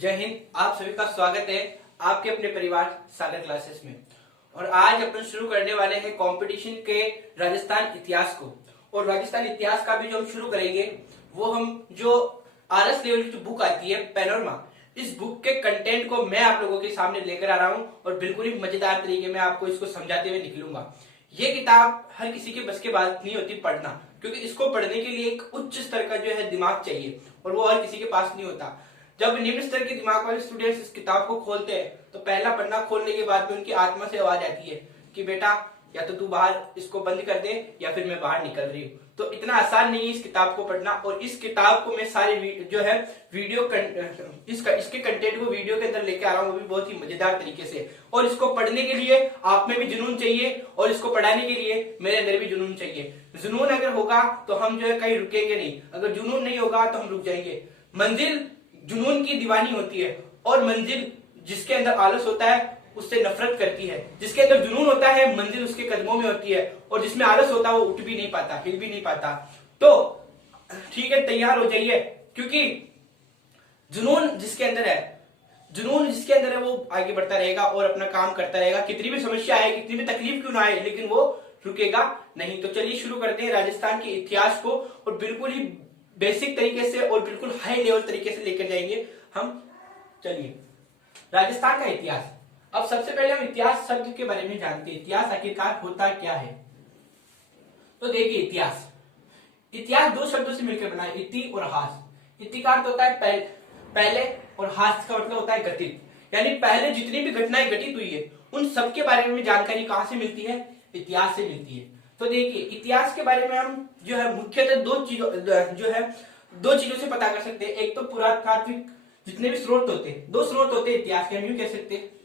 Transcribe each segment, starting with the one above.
जय हिंद। आप सभी का स्वागत है आपके अपने परिवार सागर क्लासेस में। और आज अपन शुरू करने वाले हैं कंपटीशन के राजस्थान इतिहास को। और राजस्थान इतिहास का भी जो हम शुरू करेंगे वो हम जो आरएस लेवल की जो बुक आती है पैनोरमा, इस बुक के कंटेंट को मैं आप लोगों के सामने लेकर आ रहा हूं और बिल्कुल ही मजेदार तरीके में आपको इसको समझाते हुए निकलूंगा। ये किताब हर किसी के बस की बात नहीं होती पढ़ना, क्योंकि इसको पढ़ने के लिए एक उच्च स्तर का जो है दिमाग चाहिए और वो हर किसी के पास नहीं होता। जब निम्न स्तर के दिमाग वाले स्टूडेंट्स इस किताब को खोलते हैं तो पहला पन्ना खोलने के बाद में उनकी आत्मा से आवाज आती है कि बेटा या तो तू बाहर इसको बंद कर दे या फिर मैं बाहर निकल रही हूँ। तो इतना आसान नहीं है इस किताब को पढ़ना। और इस किताब को मैं सारे जो है वीडियो इसके कंटेंट को वीडियो के अंदर लेके आ रहा हूँ, वो भी बहुत ही मजेदार तरीके से। और इसको पढ़ने के लिए आप में भी जुनून चाहिए और इसको पढ़ाने के लिए मेरे अंदर भी जुनून चाहिए। जुनून अगर होगा तो हम जो है कहीं रुकेंगे नहीं, अगर जुनून नहीं होगा तो हम रुक जाएंगे। मंजिल जुनून की दीवानी होती है और मंजिल जिसके अंदर आलस होता है उससे नफरत करती है। जिसके अंदर जुनून होता है मंजिल उसके कदमों में होती है और जिसमें आलस होता है वो उठ भी नहीं पाता, हिल भी नहीं पाता। तो ठीक है, तैयार हो जाइए, क्योंकि जुनून जिसके अंदर है वो आगे बढ़ता रहेगा और अपना काम करता रहेगा। कितनी भी समस्या आए, कितनी भी तकलीफ क्यों ना आए, लेकिन वो रुकेगा नहीं। तो चलिए शुरू करते हैं राजस्थान के इतिहास को और बिल्कुल ही बेसिक तरीके से और बिल्कुल हाई लेवल तरीके से लेकर जाएंगे हम। चलिए, राजस्थान का इतिहास। अब सबसे पहले हम इतिहास शब्द के बारे में जानते हैं। इतिहास आखिरकार होता क्या है? तो देखिए, इतिहास दो शब्दों से मिलकर बना है, इति और हास। इति का अर्थ होता है पहले और हास का मतलब होता है गतित, यानी पहले जितनी भी घटनाएं घटित हुई है उन सब के बारे में जानकारी कहां से मिलती है? इतिहास से मिलती है। तो देखिए, इतिहास के बारे में हम जो है मुख्यतः दो चीजों से पता कर सकते हैं। एक तो पुरातात्विक जितने भी स्रोत होते हैं, दो स्रोत होते हैं इतिहास के, हम यूं कह सकते हैं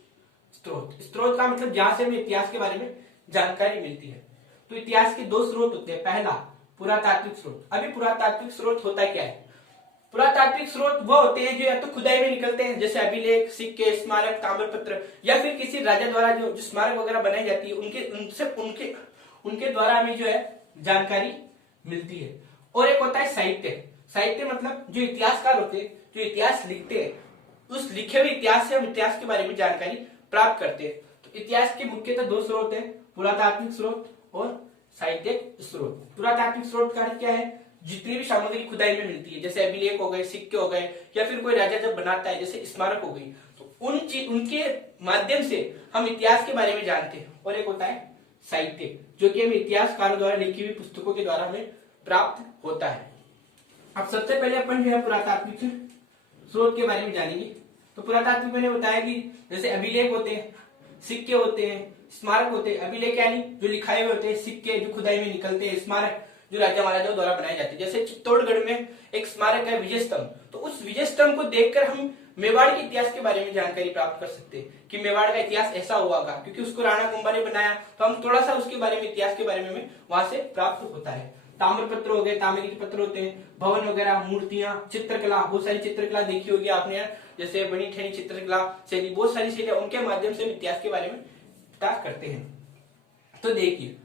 स्रोत का मतलब जहां से हमें इतिहास के बारे में जानकारी मिलती है। तो इतिहास के दो स्रोत होते हैं। पहला पुरातात्विक स्रोत। अभी पुरातात्विक स्रोत होता क्या है? पुरातात्विक स्रोत वो होते हैं जो या तो खुदाई में निकलते हैं, जैसे अभिलेख, सिक्के, स्मारक, ताम्रपत्र, या फिर किसी राजा द्वारा जो स्मारक वगैरह बनाई जाती है उनके द्वारा हमें जो है जानकारी मिलती है। और एक होता है साहित्य मतलब जो इतिहासकार होते हैं, जो इतिहास लिखते हैं, उस लिखे हुए इतिहास से हम इतिहास के बारे में जानकारी प्राप्त करते हैं। तो इतिहास के मुख्यतः दो स्रोत हैं, पुरातात्विक स्रोत और साहित्यिक स्रोत। पुरातात्विक स्रोत का अर्थ क्या है? जितनी भी सामग्री खुदाई में मिलती है, जैसे अभिलेख हो गए, सिक्के हो गए, या फिर कोई राजा जब बनाता है जैसे स्मारक हो गई, तो उनके माध्यम से हम इतिहास के बारे में जानते हैं। और एक होता है साहित्य, जो कि हमें इतिहासकारों द्वारा लिखी हुई पुस्तकों के द्वारा हमें प्राप्त होता है। अब सबसे पहले अपन जो है पुरातात्विक स्रोत के बारे में जानेंगे। तो पुरातात्विक मैंने बताया कि जैसे अभिलेख होते हैं, सिक्के होते हैं, स्मारक होते हैं। अभिलेख यानी जो लिखाए हुए होते हैं, सिक्के जो खुदाई में निकलते हैं, स्मारक जो राजा महाराजाओं द्वारा बनाए जाते हैं। जैसे चित्तौड़गढ़ में एक स्मारक है विजय स्तंभ, तो उस विजय स्तंभ को देखकर हम मेवाड़ के इतिहास के बारे में जानकारी प्राप्त कर सकते हैं कि मेवाड़ का इतिहास ऐसा हुआ था, क्योंकि उसको राणा कुंभा ने बनाया। तो हम थोड़ा सा उसके बारे में, इतिहास के बारे में हमें वहां से प्राप्त होता है। ताम्रपत्र हो गए, तांबे के पत्र होते हैं, भवन वगैरह, मूर्तियां, चित्रकला, बहुत सारी चित्रकला देखी होगी आपने, जैसे बनी ठहरी चित्रकला शैली, बहुत सारी शैली, उनके माध्यम से हम इतिहास के बारे में पता करते हैं। तो देखिए,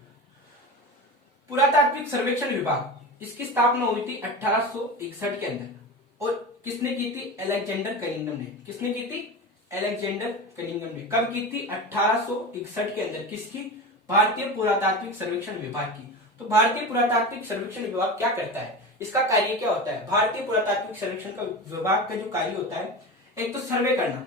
पुरातात्विक सर्वेक्षण विभाग, इसकी स्थापना हुई थी 1861 के अंदर। और किसने की थी? अलेक्जेंडर कनिंघम ने। किसने की थी? अलेक्जेंडर कनिंघम ने। कब की थी? 1861 के अंदर। किसकी? भारतीय पुरातात्विक सर्वेक्षण विभाग की। तो भारतीय पुरातात्विक सर्वेक्षण विभाग क्या करता है, इसका कार्य क्या होता है? भारतीय पुरातात्विक सर्वेक्षण का विभाग का जो कार्य होता है, एक तो सर्वे करना।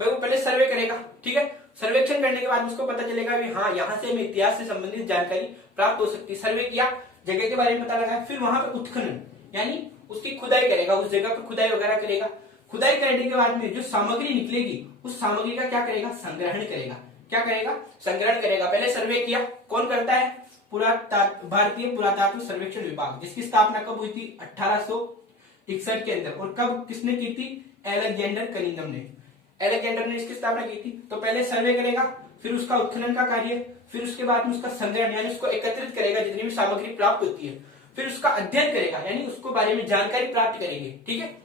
भाई वो पहले सर्वे करेगा, ठीक है। सर्वेक्षण करने के बाद उसको पता चलेगा कि हाँ, यहाँ से हमें इतिहास से संबंधित जानकारी प्राप्त हो सकती है। सर्वे किया, जगह के बारे में पता लगा, फिर वहां पर उत्खनन यानी उसकी खुदाई करेगा, उस जगह पर खुदाई वगैरह करेगा। खुदाई करने के बाद में जो सामग्री निकलेगी, उस सामग्री का क्या करेगा? संग्रहण करेगा। क्या करेगा? संग्रहण करेगा। पहले सर्वे किया, कौन करता है? भारतीय पुरातात्विक सर्वेक्षण विभाग, जिसकी स्थापना कब हुई थी? 1861 के अंदर। और कब किसने की थी? अलेक्जेंडर कनिंघम ने। अलेक्जेंडर ने इसकी स्थापना की थी। तो पहले सर्वे करेगा, फिर उसका उत्खनन का कार्य, फिर उसके बाद में उसका संग्रहण यानी उसको एकत्रित करेगा जितनी भी सामग्री प्राप्त होती है, फिर उसका अध्ययन करेगा यानी उसको बारे में जानकारी प्राप्त करेंगे, ठीक है।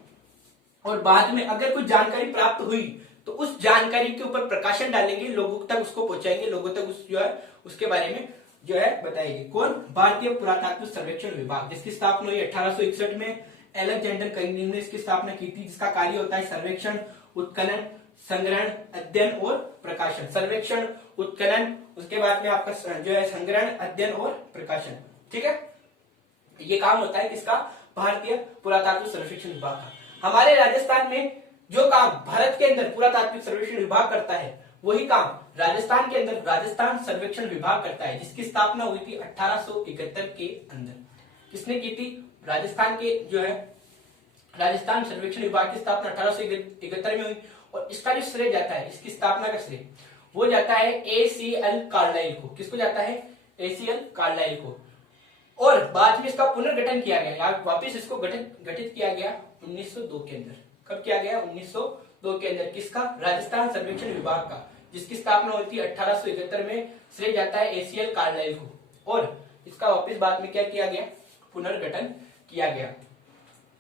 और बाद में अगर कुछ जानकारी प्राप्त हुई तो उस जानकारी के ऊपर प्रकाशन डालेंगे, लोगों तक उसको पहुंचाएंगे, लोगों तक उस जो है उसके बारे में जो है बताएगी। कौन? भारतीय पुरातात्विक सर्वेक्षण विभाग, जिसकी स्थापना हुई 1861 में। अलेक्जेंडर कनिंघम ने इसकी स्थापना की थी, जिसका कार्य होता है सर्वेक्षण, उत्खनन, संग्रहण, अध्ययन और प्रकाशन। सर्वेक्षण, उत्खनन, उसके बाद में आपका जो है संग्रहण, अध्ययन और प्रकाशन। ठीक है, ये काम होता है किसका? भारतीय पुरातात्विक सर्वेक्षण विभाग का। हमारे राजस्थान में जो काम भारत के अंदर पुरातात्विक सर्वेक्षण विभाग करता है, वही काम राजस्थान के अंदर राजस्थान सर्वेक्षण विभाग करता है, जिसकी स्थापना हुई थी 1871 के अंदर। किसने की थी? राजस्थान के जो है राजस्थान सर्वेक्षण विभाग की स्थापना 1871 में हुई। और इसका जो श्रेय जाता है, इसकी स्थापना का श्रेय वो जाता है ACL कार्लाइल को। किसको जाता है? ACL कार्लाइल को। और बाद में इसका पुनर्गठन किया गया, वापिस इसको गठित किया गया 1902 के अंदर। कब किया गया? 1902 के अंदर। किसका? राजस्थान सर्वेक्षण विभाग का, जिसकी स्थापना हुई थी 1871 में। श्रेय जाता है ACL कार्लाइल को। और इसका वापिस बाद में क्या किया गया? पुनर्गठन किया गया।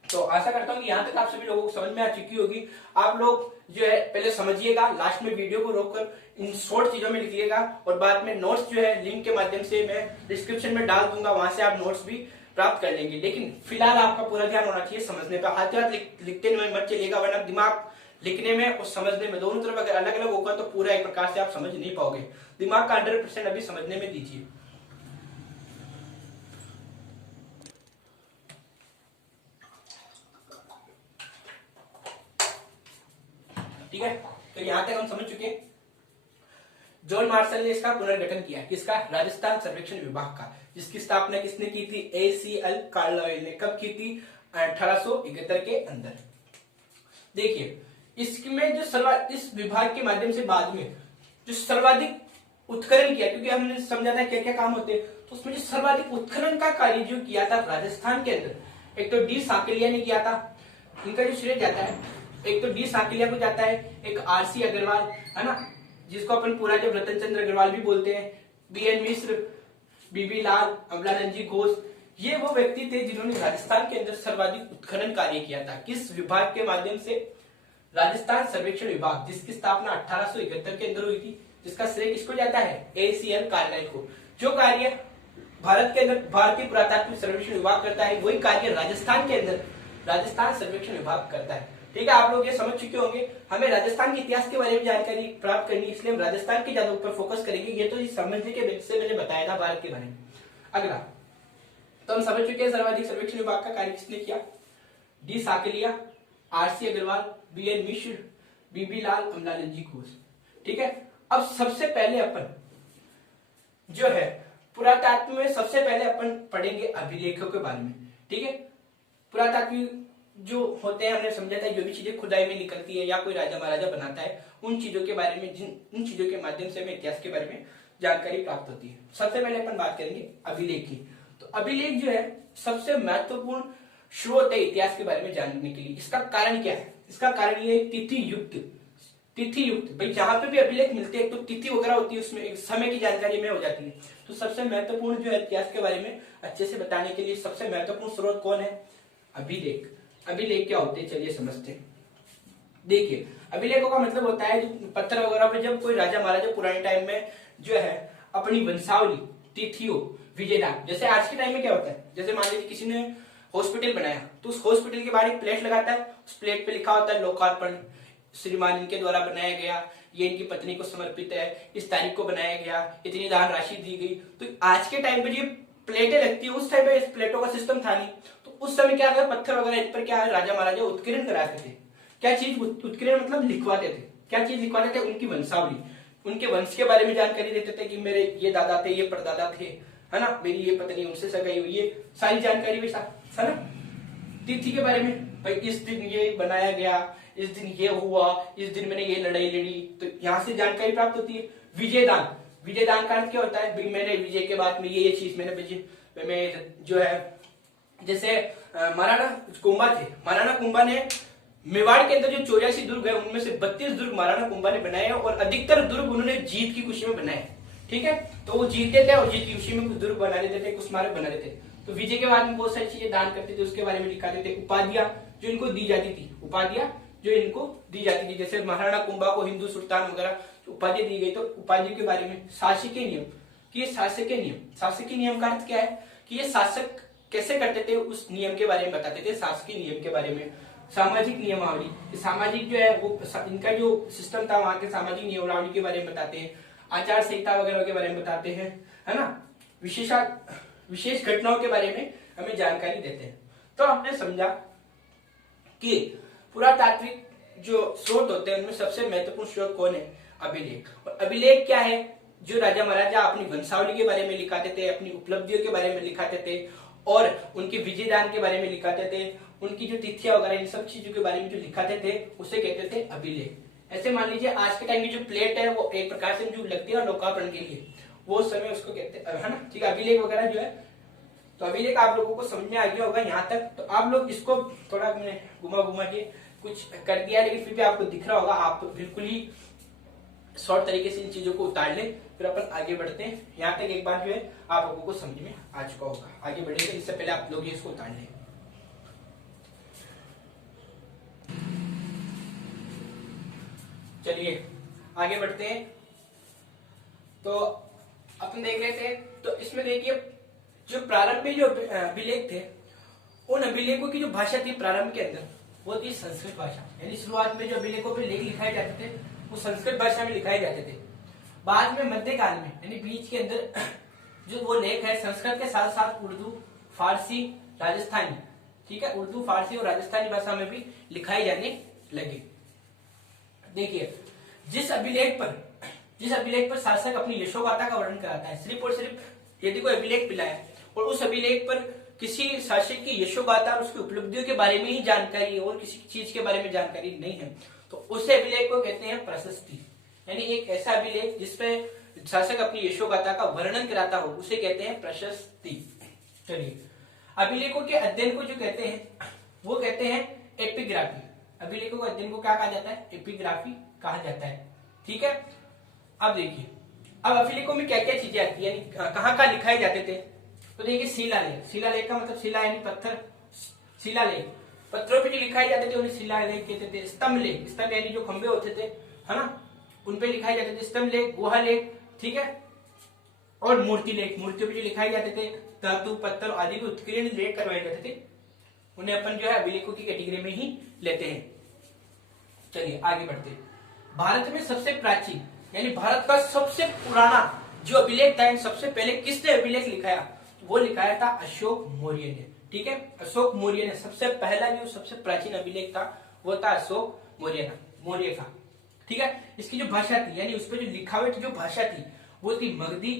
तो आशा करता हूं कि यहां तक आप सभी लोगों को समझ में आ चुकी होगी। आप लोग जो है पहले समझिएगा, लास्ट में वीडियो को रोककर इन शॉर्ट चीजों में लिखिएगा, और बाद में नोट्स जो है लिंक के माध्यम से मैं डिस्क्रिप्शन में डाल दूंगा, वहां से आप नोट्स भी प्राप्त कर लेंगे। लेकिन फिलहाल आपका पूरा ध्यान होना चाहिए समझने पर। हाथ हाथ लिखते में मत चलिएगा, वरना दिमाग लिखने में और समझने में दोनों तरफ अगर अलग अलग होगा तो पूरा एक प्रकार से आप समझ नहीं पाओगे। दिमाग का 100% अभी समझने में दीजिए। ठीक है, तो यहां तक हम समझ चुके हैं। जॉन मार्शल ने इसका पुनर्गठन किया। किसका? राजस्थान सर्वेक्षण विभाग का, जिसकी स्थापना किसने की थी? ACL कार्लाइल ने। कब की थी? 1871 के अंदर। देखिए, इसमें जो इस विभाग के माध्यम से बाद में जो सर्वाधिक उत्खनन किया, क्योंकि हमने समझा था क्या क्या काम होते हैं, तो उसमें जो सर्वाधिक उत्खनन का कार्य जो किया था राजस्थान के अंदर, एक तो D साकलिया ने किया था। इनका जो श्रेय जाता है, एक तो D साकलिया को जाता है, एक RC अग्रवाल, है ना, जिसको अपन पूरा जब रतन चंद्र अग्रवाल भी बोलते हैं, BN मिश्र, BB लाल, अमलानंद जी घोष, ये वो व्यक्ति थे जिन्होंने राजस्थान के अंदर सर्वाधिक उत्खनन कार्य किया था। किस विभाग के माध्यम से? राजस्थान सर्वेक्षण विभाग, जिसकी स्थापना 1871 के अंदर हुई थी, जिसका श्रेय किसको जाता है? ACL कार्लाइल को। जो कार्य भारत के अंदर भारतीय पुरातात्विक सर्वेक्षण विभाग करता है, वही कार्य राजस्थान के अंदर राजस्थान सर्वेक्षण विभाग करता है। ठीक है, आप लोग ये समझ चुके होंगे। हमें राजस्थान के इतिहास के बारे में जानकारी प्राप्त करनी, इसलिए हम राजस्थान के ज्यादा ऊपर फोकस करेंगे। ये तो समझने के से मैंने बताया था भारत के बारे में। अगला, तो हम समझ चुके हैं सर्वाधिक सर्वेक्षण विभाग का कार्य किसने किया? D Sankalia, RC Agarwal, BN मिश्र, BB लाल, अमलानंद जी घोष। ठीक है, अब सबसे पहले अपन जो है पुरातात्व में सबसे पहले अपन पढ़ेंगे अभिलेखों के बारे में। ठीक है, पुरातात्विक जो होते हैं, हमने समझा था जो भी चीजें खुदाई में निकलती है या कोई राजा महाराजा बनाता है, उन चीजों के बारे में, उन चीजों के माध्यम से हमें इतिहास के बारे में जानकारी प्राप्त होती है। सबसे पहले अपन बात करेंगे अभिलेख की। तो अभिलेख जो है सबसे महत्वपूर्ण स्रोत है इतिहास के बारे में जानने के लिए। इसका कारण क्या है? इसका कारण ये तिथि युक्त भाई, जहां पे भी अभिलेख मिलते हैं तो तिथि वगैरह होती है, उसमें एक समय की जानकारी में हो जाती है। तो सबसे महत्वपूर्ण जो है इतिहास के बारे में अच्छे से बताने के लिए सबसे महत्वपूर्ण स्रोत कौन है? अभिलेख। अभिलेख क्या होते हैं, चलिए समझते हैं। देखिए, अभिलेखों का मतलब होता है जो पत्थर वगैरह पे जब कोई राजा महाराजा पुराने टाइम में जो है अपनी वंशावली, तिथियों, विजयदान, जैसे आज के टाइम में क्या होता है, जैसे मान लीजिए किसी ने हॉस्पिटल बनाया, तो उस हॉस्पिटल के बाहर एक प्लेट लगाता है, उस प्लेट पे लिखा होता है लोकार्पण, श्रीमान इनके द्वारा बनाया गया, ये इनकी पत्नी को समर्पित है, इस तारीख को बनाया गया, इतनी दान राशि दी गई। तो आज के टाइम पे जो प्लेटें लगती है, उस टाइम पे इस प्लेटों का सिस्टम था नहीं, तो उस समय क्या है, पत्थर वगैरह इन पर क्या है, राजा महाराजा उत्कीर्ण कराते थे। क्या चीज उत्कीर्ण मतलब लिखवाते थे, क्या चीज लिखवाते थे? उनकी वंशावली, उनके वंश के बारे में जानकारी देते थे कि मेरे ये दादा थे, ये परदादा थे, है ना, मेरी ये पत्नी उनसे सगाई हुई, ये सारी जानकारी भी है ना। तिथि के बारे में, भाई इस दिन ये बनाया गया, इस दिन ये हुआ, इस दिन मैंने ये लड़ाई लड़ी, तो यहाँ से जानकारी प्राप्त होती है। विजयदान, विजयदान का अर्थ क्या होता है? भाई मैंने विजय के बाद में ये चीज मैंने जो है, जैसे महाराणा कुंभा थे, महाराणा कुंभा ने मेवाड़ के अंदर जो 84 दुर्ग है, उनमें से 32 दुर्ग महाराणा कुंभा ने बनाए और अधिकतर दुर्ग उन्होंने जीत की खुशी में बनाए। ठीक है, तो वो जीतते थे और जीत की खुशी में कुछ दुर्ग बना देते थे, कुछ स्मारक बना देते थे। तो विजय के बाद में बहुत सारी चीजें दान करते थे, उसके बारे में लिखाते थे। उपाधियां जो इनको दी जाती थी, उपाधियां जो इनको दी जाती थी, जैसे महाराणा कुंभा को हिंदू सुल्तान वगैरह उपाधि दी गई, तो उपाधि के बारे में। शासकीय नियम, कि शासकीय नियम, शासकीय नियम का अर्थ क्या है कि ये शासक कैसे करते थे, उस नियम के बारे में बताते थे, शासकीय नियम के बारे में। सामाजिक नियमावली, सामाजिक जो है वो इनका जो सिस्टम था वहां के सामाजिक नियमावली के बारे में बताते हैं, आचार संहिता वगैरह के बारे में बताते हैं, है ना, विशेष घटनाओं के बारे में हमें जानकारी देते हैं। तो हमने समझा कि पुरातात्विक जो स्रोत होते हैं उनमें सबसे महत्वपूर्ण स्रोत कौन है? अभिलेख। और अभिलेख क्या है? जो राजा महाराजा अपनी वंशावली के बारे में लिखाते थे, अपनी उपलब्धियों के बारे में लिखाते थे और उनके विजयदान के बारे में लिखाते थे, उनकी जो तिथियां वगैरह इन सब चीजों के बारे में जो लिखाते थे उसे कहते थे अभिलेख। ऐसे मान लीजिए आज के टाइम की जो प्लेट है वो एक प्रकार से जो लगती है लोकार्पण के लिए, वो समय उसको कहते हैं, है ना, ठीक है, अभिलेख वगैरह जो है। तो अभिलेख आप लोगों को समझ में आ गया होगा यहाँ तक। तो आप लोग इसको थोड़ा मैंने घुमा के कुछ कर दिया, लेकिन फिर भी आपको दिख रहा होगा। आप तो बिल्कुल ही शॉर्ट तरीके से इन चीजों को उतार ले, फिर अपन आगे बढ़ते हैं। यहाँ तक एक बार जो है आप लोगों को समझ में आ चुका होगा। आगे बढ़ेंगे, इससे पहले आप लोग इसको उतार लें। चलिए आगे बढ़ते हैं। तो अपन देख रहे थे, तो इसमें देखिए जो प्रारंभिक जो अभिलेख थे, उन अभिलेखों की जो भाषा थी प्रारंभ के अंदर वो थी संस्कृत भाषा। यानी शुरुआत में जो अभिलेखों पे लेख लिखाए जाते थे वो संस्कृत भाषा में लिखाए जाते थे। बाद में मध्यकाल में यानी बीच के अंदर जो वो लेख है संस्कृत के साथ साथ उर्दू, फारसी, राजस्थानी, ठीक है, उर्दू, फारसी और राजस्थानी भाषा में भी लिखाए जाने लगे। देखिए जिस अभिलेख पर शासक अपनी यशोगाथा का वर्णन कराता है, सिर्फ और सिर्फ यदि कोई अभिलेख मिला है और उस अभिलेख पर किसी शासक की यशोगाथा और उसकी उपलब्धियों के बारे में ही जानकारी है और किसी चीज के बारे में जानकारी नहीं है, तो उस अभिलेख को कहते हैं प्रशस्ति। यानी एक ऐसा अभिलेख जिसमें शासक अपनी यशोगाथा का वर्णन कराता हो उसे कहते हैं प्रशस्ति। चलिए अभिलेखों के अध्ययन को जो कहते हैं वो कहते हैं एपिग्राफी। अभिलेखों के अध्ययन को क्या कहा जाता है? एपिग्राफी कहा जाता है, ठीक है। अब देखिए अब अभिलेखों में क्या क्या चीजें आती है, यानी कहाँ लिखाए जाते थे। तो देखिए शिलालेख का मतलब शिला यानी पत्थर, शिलालेख पत्थरों पे जो लिखाए जाते थे उन्हें शिलालेख कहते थे। स्तंभ यानी जो खंबे होते थे, है ना, उन पे लिखाए जाते थे स्तंभ लेख, गुहा लेख, ठीक है। और मूर्ति लेख, मूर्तियों पे जो लिखाए जाते थे धातु, पत्थर आदि के उत्कीर्ण लेख करवाए जाते थे, उन्हें अपन जो है अभिलेखों की कैटेगरी में ही लेते हैं। चलिए आगे बढ़ते हैं। भारत में सबसे प्राचीन यानी भारत का सबसे पुराना जो अभिलेख था, सबसे पहले किसने अभिलेख लिखाया? वो लिखाया था अशोक मौर्य ने, ठीक है। अशोक मौर्य ने सबसे पहला जो सबसे प्राचीन अभिलेख था वो था अशोक मौर्य का, ठीक है। इसकी जो भाषा थी यानी उस पर जो लिखावट जो भाषा थी वो थी मगधी,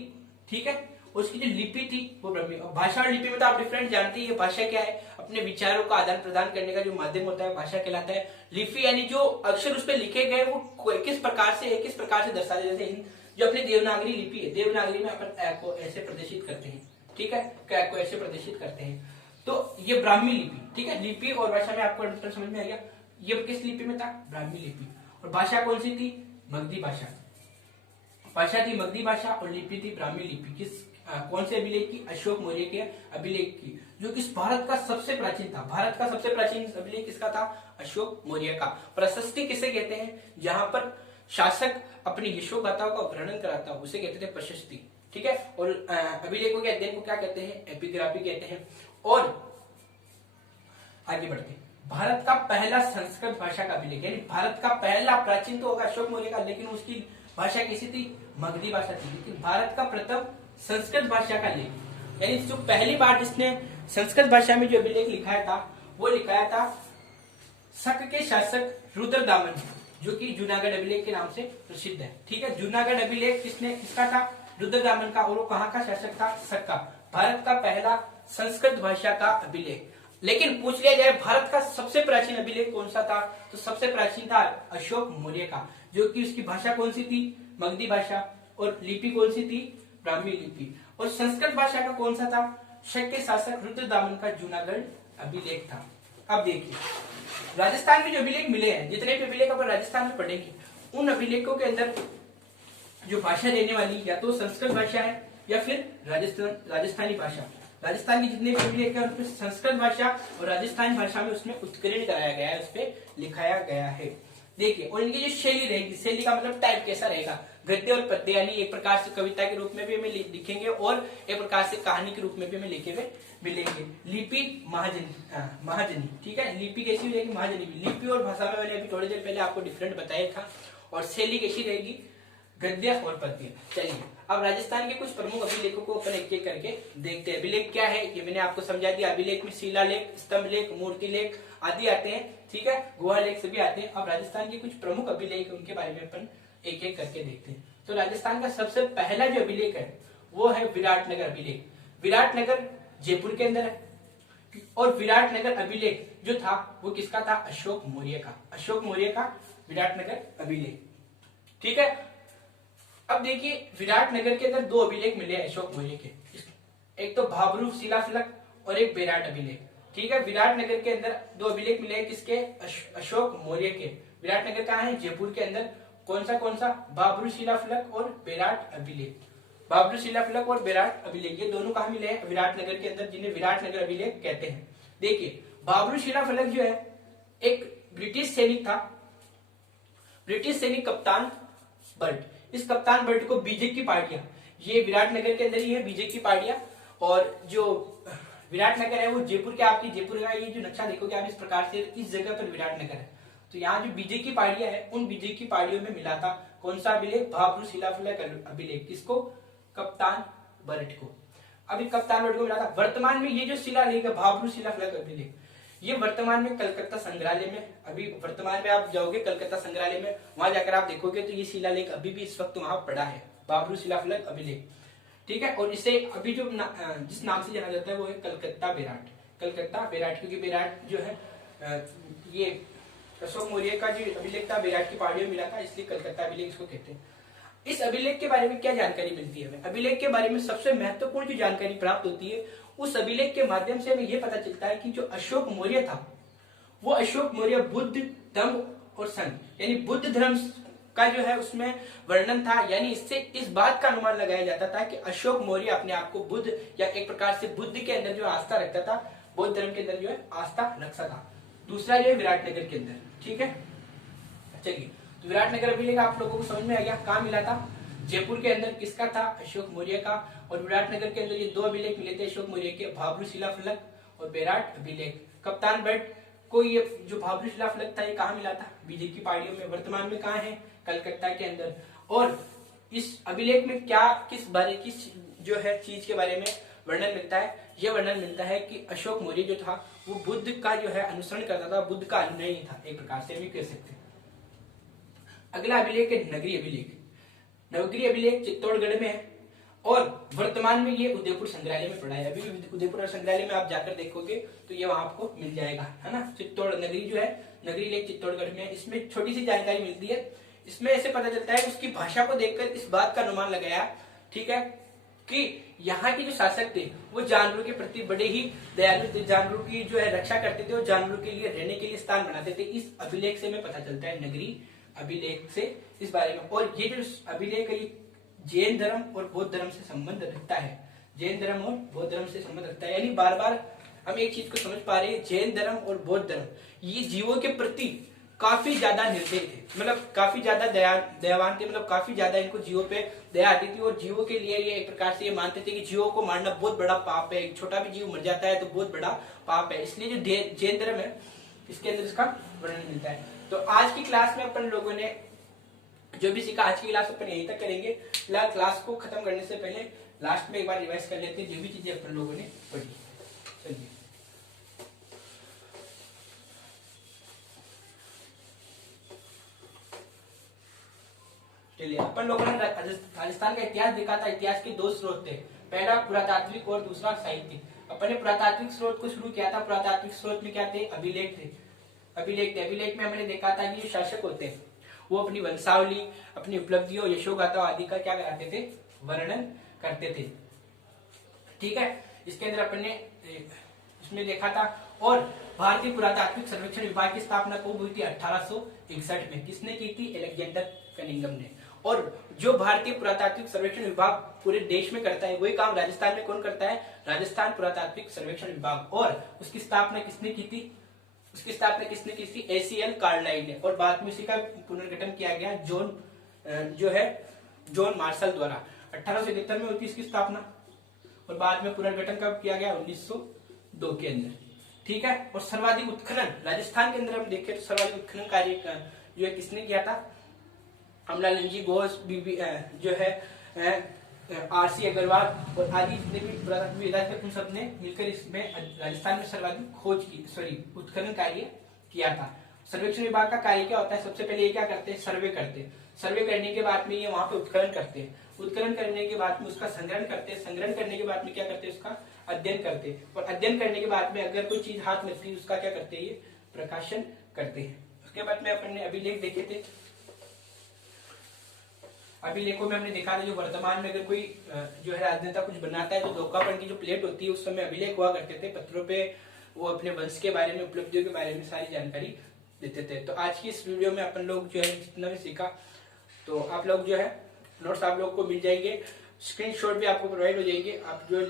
ठीक है। उसकी जो लिपि थी वो ब्राह्मी। भाषा और लिपि में तो आप डिफरेंट जानते हैं। भाषा क्या है? अपने विचारों का आदान प्रदान करने का जो माध्यम होता है भाषा कहलाता है। लिपि यानी जो अक्षर उस पर लिखे गए वो किस प्रकार से दर्शा जाते हैं। जो अपनी देवनागरी लिपि है, देवनागरी में अपन ए को ऐसे प्रदर्शित करते हैं, ठीक है, कै को ऐसे प्रदर्शित करते हैं। तो ये ब्राह्मी लिपि, ठीक है। लिपि और भाषा में आपको अंतर समझ में आ गया। ये किस लिपि में था? ब्राह्मी लिपि। और भाषा कौन सी थी? मगधी भाषा। भाषा थी मगधी भाषा और लिपि थी ब्राह्मी लिपि। किस कौन से अभिलेख की? अशोक मौर्य के अभिलेख की, जो कि भारत का सबसे प्राचीन था। भारत का सबसे प्राचीन अभिलेख किसका था? अशोक मौर्य का। प्रशस्ति किसे कहते हैं? जहां पर शासक अपनी यशोगाथाओं का वर्णन कराता हो उसे कहते थे प्रशस्ति, ठीक है। और अभिलेखों के अध्ययन को क्या कहते हैं? एपिग्राफी कहते हैं। और आगे बढ़ते हैं। भारत का पहला संस्कृत भाषा का अभिलेख, यानी भारत का पहला, प्राचीन तो होगा अशोक मौर्य का, लेकिन उसकी भाषा कैसी थी? मगधी भाषा थी। लेकिन भारत का प्रथम संस्कृत भाषा का लेख, यानी जो पहली बार जिसने संस्कृत भाषा में जो अभिलेख लिखाया था वो लिखाया था शक के शासक रुद्रदामन, जो कि जूनागढ़ अभिलेख के नाम से प्रसिद्ध है, ठीक है। जूनागढ़ अभिलेख किसका था? रुद्रदामन का। और वो कहाँ का शासक था? शक का। भारत का पहला संस्कृत भाषा का अभिलेख। लेकिन पूछ लिया जाए भारत का सबसे प्राचीन अभिलेख कौन सा था, तो सबसे प्राचीन था अशोक मौर्य का, जो कि उसकी भाषा कौन सी थी? मगधी भाषा। और लिपि कौन सी थी? ब्राह्मी लिपि। और संस्कृत भाषा का कौन सा था? शक के शासक रुद्रदामन का जूनागढ़ अभिलेख था। अब देखिए राजस्थान में जो अभिलेख मिले हैं, जितने भी अभिलेख अपन राजस्थान में पढ़ेंगे, उन अभिलेखों के अंदर जो भाषा देने वाली या तो संस्कृत भाषा है या फिर राजस्थानी भाषा। राजस्थान की जितने भी अभिलेख है उनमें संस्कृत भाषा और राजस्थानी भाषा में उसमें उत्कीर्ण कराया गया है, उस पर लिखाया गया है। देखिए, और इनकी जो शैली रहेगी, शैली का मतलब टाइप कैसा रहेगा, गद्य और पद्य, यानी एक प्रकार से कविता के रूप में भी हमें लिखेंगे और एक प्रकार से कहानी के रूप में भी हमें लिखे हुए मिलेंगे। लिपि महाजनी, ठीक है, लिपि कैसी रहेगी, महाजनी। लिपि और भाषा में मैंने अभी थोड़ी देर पहले आपको डिफरेंट बताया था। और शैली कैसी रहेगी, गद्य और पद्य। चलिए, अब राजस्थान के कुछ प्रमुख अभिलेखों को अपन एक एक करके देखते हैं। अभिलेख क्या है ये मैंने आपको समझा दिया। अभिलेख में शिलालेख, स्तंभ लेख, मूर्ति लेख आदि आते हैं, ठीक है, गुहा लेख सभी आते हैं। अब राजस्थान के कुछ प्रमुख अभिलेख उनके बारे में अपन एक एक करके देखते हैं। तो राजस्थान का सबसे पहला जो अभिलेख है वो है विराटनगर अभिलेख। विराटनगर जयपुर के अंदर है। और विराटनगर अभिलेख जो था वो किसका था, अशोक मौर्य का। अशोक मौर्य का विराटनगर अभिलेख, ठीक है। अब देखिए, विराटनगर के अंदर दो अभिलेख मिले अशोक मौर्य के, एक तो भाबरू शिलाफलक और एक बेराट अभिलेख, ठीक है। विराटनगर के अंदर दो अभिलेख मिले किसके, अशोक मौर्य के। विराटनगर कहाँ है, जयपुर के अंदर। कौन सा, भाबरू शिलाफलक और बेराट अभिलेख। भाबरू शिलाफलक और बेराट अभिलेख ये दोनों कहाँ मिले हैं, विराटनगर के अंदर, जिन्हें विराटनगर अभिलेख कहते हैं। देखिए, भाबरू शिलाफलक जो है एक ब्रिटिश सैनिक था, ब्रिटिश सैनिक कप्तान बर्ट। इस कप्तान बर्ट को बीजेपी की पार्टियां, ये विराटनगर के अंदर ही है बीजेपी की पार्टियां। और जो विराटनगर है वो जयपुर के, आपकी जयपुर का ये जो नक्शा देखोगे आप इस प्रकार से, इस जगह पर विराटनगर है। तो यहाँ जो बीजेपी की पार्टियां है उन बीजेपी की पार्टियों में मिला था कौन सा अभिलेख, भाबरू शिलाफलक अभिलेख। किसको, कप्तान बर्ट को। अभी कप्तान बर्ट को मिला था। वर्तमान में ये जो शिलालेख है भाबरू शिलाफलक अभिलेख, ये वर्तमान में कलकत्ता संग्रहालय में, अभी वर्तमान में आप जाओगे कलकत्ता संग्रहालय में, वहां जाकर आप देखोगे तो ये शिलालेख अभी भी इस वक्त वहां पड़ा है, भाबरू शिलाफलक अभिलेख, ठीक है। और इसे अभी जो जिस नाम से जाना जाता है वो है कलकत्ता बेराट। कलकत्ता बेराट, क्योंकि बेराट जो है ये अशोक मौर्य का जो अभिलेख था बेराट की पहाड़ियों में मिला था, इसलिए कलकत्ता अभिलेख इसको कहते हैं। इस अभिलेख के बारे में क्या जानकारी मिलती है हमें, अभिलेख के बारे में सबसे महत्वपूर्ण जो जानकारी प्राप्त होती है उस अभिलेख के माध्यम से हमें यह पता चलता है कि जो अशोक मौर्य था वो अशोक मौर्य बुद्ध, धम्म और संघ, यानी बुद्ध धर्म का जो है उसमें वर्णन था। यानी इससे इस बात का अनुमान लगाया जाता था कि अशोक मौर्य अपने आप को बुद्ध या एक प्रकार से बुद्ध के अंदर जो आस्था रखता था, बौद्ध धर्म के अंदर जो है आस्था रखता था। दूसरा जो है विराटनगर के अंदर, ठीक है। चलिए, तो विराटनगर अभिलेख आप लोगों को समझ में आ गया, कहाँ मिला था, जयपुर के अंदर। किसका था, अशोक मौर्य का। और विराटनगर के अंदर ये दो अभिलेख मिले थे अशोक मौर्य के, भाबरू शिलाफलक और बेराट अभिलेख। कप्तान बर्ट को ये जो भाबरू शिलाफलक था ये कहाँ मिला था, बीजेपी की पहाड़ियों में। वर्तमान में कहाँ है, कलकत्ता के अंदर। और इस अभिलेख में क्या किस जो है चीज के बारे में वर्णन मिलता है, यह वर्णन मिलता है कि अशोक मौर्य जो था वो बुद्ध का जो है अनुसरण करता था, बुद्ध का अनुयायी था, एक प्रकार से भी कह सकते हैं। अगला अभिलेख है नगरी अभिलेख। नगरी अभिलेख चित्तौड़गढ़ में है और वर्तमान में ये उदयपुर संग्रहालय में पड़ा है। अभी भी उदयपुर संग्रहालय में आप जाकर देखोगे तो ये वहां आपको मिल जाएगा, है ना। चित्तौड़ नगरी जो है, नगरी लेख चित्तौड़गढ़ में है। इसमें छोटी सी जानकारी मिलती है, इसमें ऐसे पता चलता है उसकी भाषा को देखकर इस बात का अनुमान लगाया, ठीक है, कि यहाँ के जो शासक थे वो जानवरों के प्रति बड़े ही दयालु थे, जानवरों की जो है रक्षा करते थे और जानवरों के लिए रहने के लिए स्थान बनाते थे। इस अभिलेख से हमें पता चलता है, नगरी अभिलेख से इस बारे में। और ये जो अभिलेख है जैन धर्म और बौद्ध धर्म से संबंध रखता है, जैन धर्म और बौद्ध धर्म से संबंध रखता है। यानी बार बार हम एक चीज को समझ पा रहे हैं, जैन धर्म और बौद्ध धर्म ये जीवों के प्रति काफी ज्यादा निर्दयी थे, मतलब काफी ज्यादा दयावान थे, मतलब काफी ज्यादा इनको जीवों पे दया आती थी। और जीवों के लिए ये एक प्रकार से ये मानते थे कि जीवों को मारना बहुत बड़ा पाप है, एक छोटा भी जीव मर जाता है तो बहुत बड़ा पाप है। इसलिए जो जैन धर्म है इसके अंदर इसका वर्णन मिलता है। तो आज की क्लास में अपन लोगों ने जो भी सीखा, आज की क्लास अपन यहीं तक करेंगे। फिलहाल क्लास को खत्म करने से पहले लास्ट में एक बार रिवाइज कर लेते हैं जो भी चीजें अपन लोगों ने पढ़ी। चलिए, चलिए अपन लोगों ने राजस्थान का इतिहास देखा था। इतिहास के दो स्रोत थे, पहला पुरातात्विक और दूसरा साहित्यिक। अपन ने पुरातात्विक स्रोत को शुरू किया था। पुरातात्विक स्रोत में क्या थे, अभिलेख थे। अभिलेख में हमने देखा था कि जो शासक होते हैं वो अपनी वंशावली, अपनी उपलब्धियों, यशोगाथा आदि का क्या कराते थे, वर्णन करते थे, ठीक है। इसके अंदर अपन ने इसमें देखा था। और भारतीय पुरातात्विक सर्वेक्षण विभाग की स्थापना कब हुई थी, 1861 में। किसने की थी, अलेक्जेंडर कनिंघम ने। और जो भारतीय पुरातात्विक सर्वेक्षण विभाग पूरे देश में करता है वही काम राजस्थान में कौन करता है, राजस्थान पुरातात्विक सर्वेक्षण विभाग। और उसकी स्थापना किसने की थी, उसकी स्थापना किसने की थी? ACL कार्लाइल ने। और बाद में इसी का पुनर्गठन किया गया जॉन मार्शल द्वारा। 1873 में हुई थी इसकी स्थापना और बाद में पुनर्गठन कब किया गया? 1902 के अंदर। ठीक है। और सर्वाधिक उत्खनन राजस्थान के अंदर हम देखें तो सर्वाधिक उत्खनन कार्य जो है किसने किया था? अमलाल जी घोष, जो है RC अग्रवाल और आदि जितने भी पुरातत्व थे उन सबने मिलकर इसमें राजस्थान में सर्वाधिक उत्खनन कार्य किया था। सर्वेक्षण विभाग का कार्य क्या होता है? सबसे पहले ये क्या करते हैं? सर्वे करते हैं। सर्वे करने के बाद में ये वहां पे उत्खनन करते हैं। उत्खनन करने के बाद में उसका संग्रहण करते हैं। संग्रहण करने के बाद में क्या करते हैं? उसका अध्ययन करते हैं। और अध्ययन करने के बाद में अगर कोई चीज हाथ लगती है उसका क्या करते हैं? ये प्रकाशन करते हैं। उसके बाद में अपन ने अभिलेख देखे थे। अभिलेखों में हमने देखा था जो वर्तमान में अगर कोई जो है राजनेता कुछ बनाता है तो धोखापन की जो प्लेट होती है उस समय अभिलेख हुआ करते थे। पत्रों पे वो अपने वंश के बारे में, उपलब्धियों के बारे में सारी जानकारी देते थे। तो आज की इस वीडियो में अपन लोग जो है जितना भी सीखा तो आप लोग जो है नोट्स आप लोग को मिल जाएंगे, स्क्रीनशॉट भी आपको प्रोवाइड हो जाएंगे। आप जो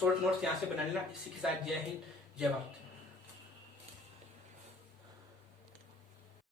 शॉर्ट नोट्स यहाँ से बना लेना। इसी के साथ जय हिंद, जय भारत।